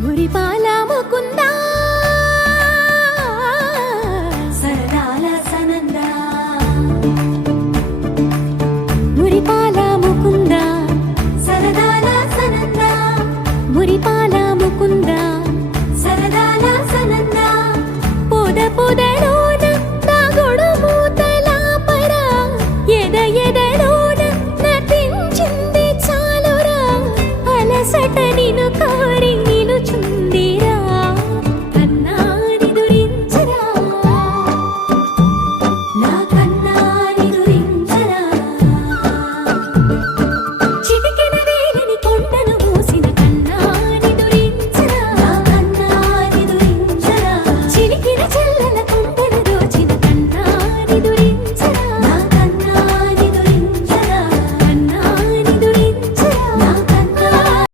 మురిపాల ముకుందా సరదాల సనందా మురిపాల ముకుందా సరదాల సనందా మురిపాల ముకుందా సరదాల సనందా పొద పొదలోన దాగుడు మూతల పర ఎద ఎదలోన నటించింది చాలురా అలసటని